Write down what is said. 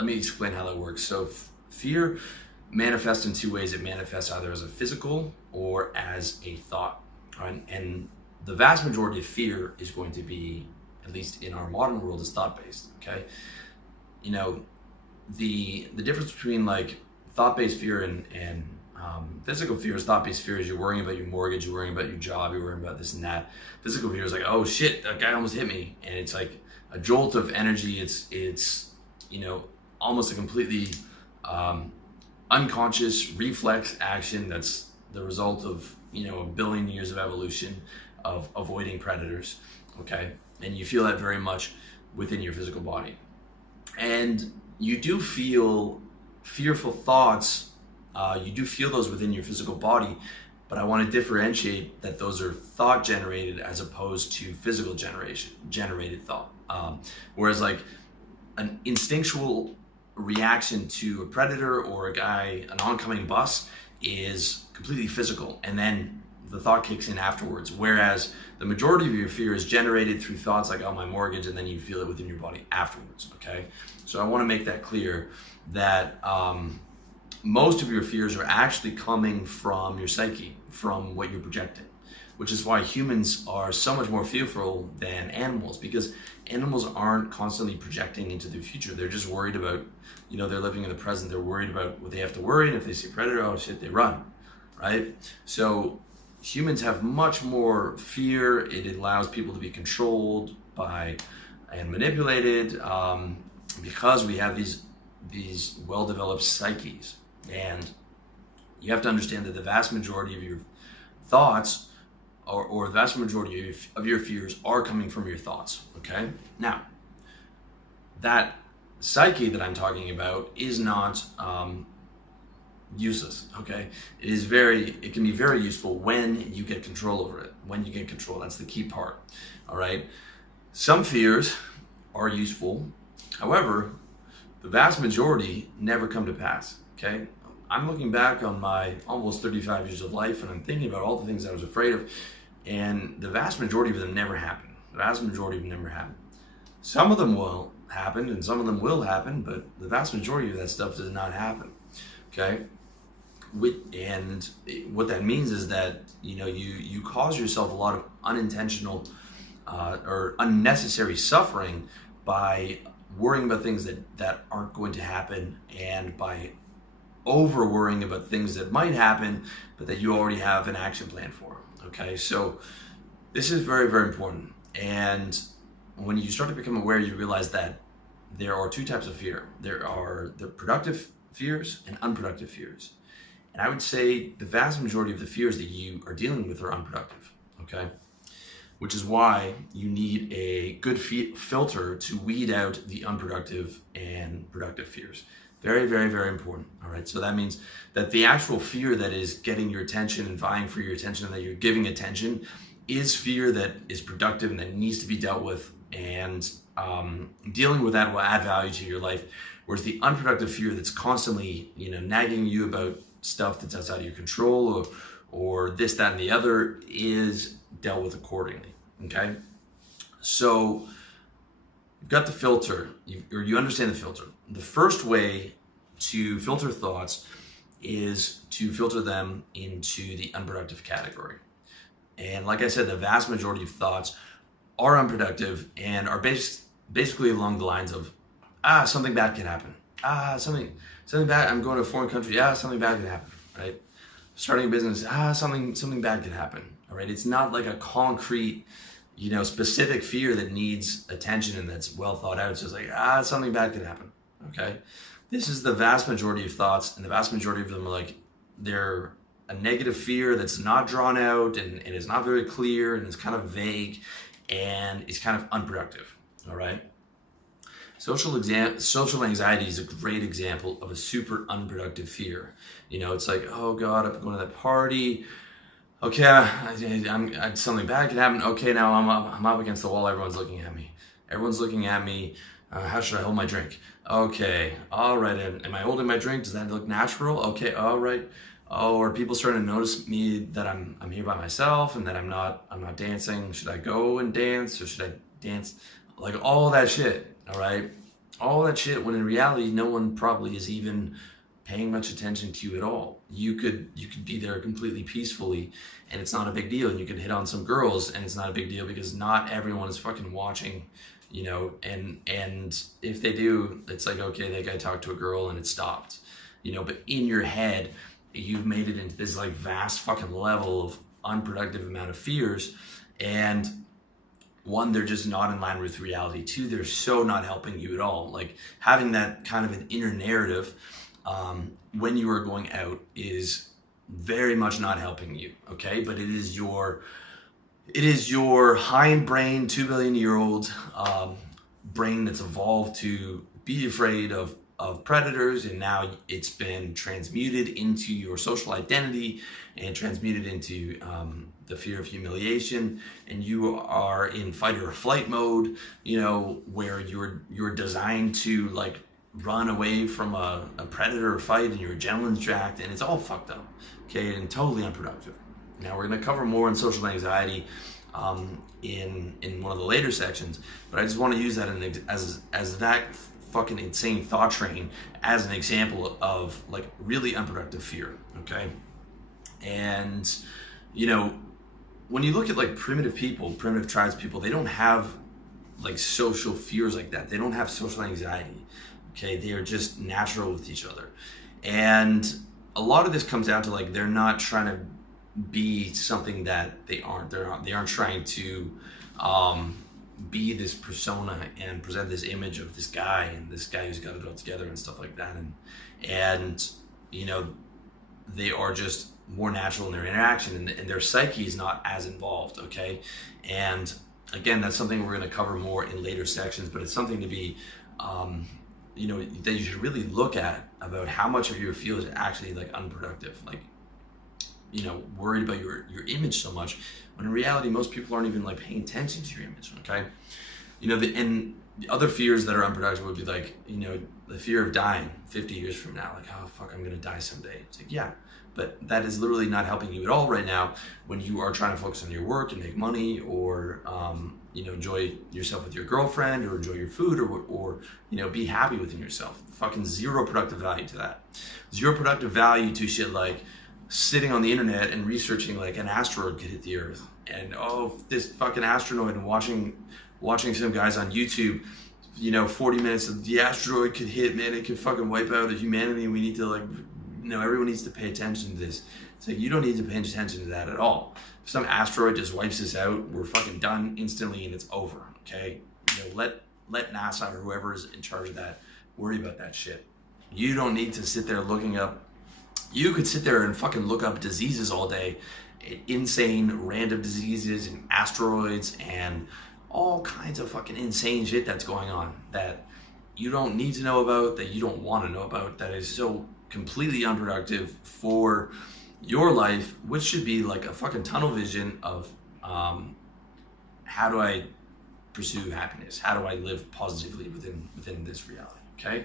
let me explain how that works. So fear manifests in two ways. It manifests either as a physical or as a thought, right? And the vast majority of fear is going to be, at least in our modern world, is thought-based, okay? You know, the difference between like thought-based fear and physical fear is thought-based fear is you're worrying about your mortgage, you're worrying about your job, you're worrying about this and that. Physical fear is like, oh shit, that guy almost hit me. And it's like a jolt of energy. It's you know, almost a completely unconscious reflex action that's the result of, you know, a billion years of evolution of avoiding predators, okay? And you feel that very much within your physical body. And you do feel fearful thoughts, you do feel those within your physical body, but I want to differentiate that those are thought generated as opposed to physical generated thought. Whereas like an instinctual reaction to a predator or a guy, an oncoming bus, is completely physical, and then the thought kicks in afterwards. Whereas the majority of your fear is generated through thoughts like, oh, my mortgage, and then you feel it within your body afterwards, okay? So I want to make that clear that most of your fears are actually coming from your psyche, from what you're projecting, which is why humans are so much more fearful than animals, because animals aren't constantly projecting into the future. They're just worried about, you know, they're living in the present. They're worried about what they have to worry, and if they see a predator, oh shit, they run, right? So humans have much more fear. It allows people to be controlled by and manipulated because we have these well-developed psyches. And you have to understand that the vast majority of your thoughts or the vast majority of your fears are coming from your thoughts, okay? Now, that psyche that I'm talking about is not useless, okay? It can be very useful when you get control over it. When you get control, that's the key part, all right? Some fears are useful. However, the vast majority never come to pass, okay? I'm looking back on my almost 35 years of life, and I'm thinking about all the things I was afraid of, and the vast majority of them never happened. The vast majority of them never happened. Some of them will happen, and some of them will happen, but the vast majority of that stuff does not happen, okay? And what that means is that, you know, you cause yourself a lot of unintentional or unnecessary suffering by worrying about things that aren't going to happen, and by over worrying about things that might happen but that you already have an action plan for, okay? So this is very, very important. And when you start to become aware, you realize that there are two types of fear. There are the productive fears and unproductive fears. And I would say the vast majority of the fears that you are dealing with are unproductive, okay? Which is why you need a good filter to weed out the unproductive and productive fears. Very, very, very important, all right? So that means that the actual fear that is getting your attention and vying for your attention and that you're giving attention is fear that is productive and that needs to be dealt with, and dealing with that will add value to your life. Whereas the unproductive fear that's constantly, you know, nagging you about stuff that's outside of your control or this, that, and the other is dealt with accordingly, okay? So you've got the filter, you understand the filter. The first way to filter thoughts is to filter them into the unproductive category. And like I said, the vast majority of thoughts are unproductive and are basically along the lines of, something bad can happen. Something bad, I'm going to a foreign country, something bad can happen, right? Starting a business, something bad can happen, all right? It's not like a concrete, you know, specific fear that needs attention and that's well thought out. It's just like, something bad could happen, okay? This is the vast majority of thoughts, and the vast majority of them are like, they're a negative fear that's not drawn out and it's not very clear and it's kind of vague and it's kind of unproductive, all right? Social anxiety is a great example of a super unproductive fear. You know, it's like, oh God, I'm going to that party. Okay, something bad could happen. Okay, now I'm up against the wall. Everyone's looking at me. How should I hold my drink? Okay, all right. Am I holding my drink? Does that look natural? Okay, all right. Oh, are people starting to notice me that I'm here by myself and that I'm not dancing? Should I go and dance or should I dance? Like all that shit. All right. all that shit, when in reality no one probably is even paying much attention to you at all. You could be there completely peacefully and it's not a big deal. And you can hit on some girls and it's not a big deal because not everyone is fucking watching, you know, and if they do, it's like, okay, that guy talked to a girl and it stopped, you know, but in your head, you've made it into this like vast fucking level of unproductive amount of fears. And one, they're just not in line with reality. Two, they're so not helping you at all. Like having that kind of an inner narrative when you are going out is very much not helping you, okay? But it is your hindbrain, 2 billion year old brain that's evolved to be afraid of predators, and now it's been transmuted into your social identity and transmuted into the fear of humiliation, and you are in fight or flight mode, you know, where you're designed to like run away from a predator or fight, and your adrenaline's jacked, and it's all fucked up, okay, and totally unproductive. Now we're going to cover more on social anxiety in one of the later sections, but I just want to use that as that fucking insane thought train as an example of like really unproductive fear, okay? And you know, when you look at like primitive tribes people, they don't have like social fears like that. They don't have social anxiety, okay? They are just natural with each other. And a lot of this comes down to like they're not trying to be something that they aren't. They aren't trying to be this persona and present this image of this guy and this guy who's got it all together and stuff like that. And you know, they are just more natural in their interaction, and their psyche is not as involved, okay? And again, that's something we're going to cover more in later sections, but it's something to be you know, that you should really look at about how much of your field is actually like unproductive, like, you know, worried about your image so much, when in reality most people aren't even like paying attention to your image, okay? You know, and the other fears that are unproductive would be like, you know, the fear of dying 50 years from now, like, oh fuck, I'm gonna die someday. It's like, yeah, but that is literally not helping you at all right now when you are trying to focus on your work and make money, or you know, enjoy yourself with your girlfriend, or enjoy your food, or you know, be happy within yourself. Fucking zero productive value to that. Zero productive value to shit like sitting on the internet and researching like an asteroid could hit the earth, and oh, this fucking asteroid, and watching some guys on YouTube, you know, 40 minutes of the asteroid could hit, man, it could fucking wipe out humanity, and we need to like, you know, everyone needs to pay attention to this. It's like, you don't need to pay attention to that at all. If some asteroid just wipes us out, we're fucking done instantly and it's over, okay? You know, let NASA or whoever is in charge of that worry about that shit. You don't need to sit there looking up. You could sit there and fucking look up diseases all day, insane random diseases and asteroids and all kinds of fucking insane shit that's going on that you don't need to know about, that you don't want to know about, that is so completely unproductive for your life, which should be like a fucking tunnel vision of how do I pursue happiness? How do I live positively within this reality? Okay?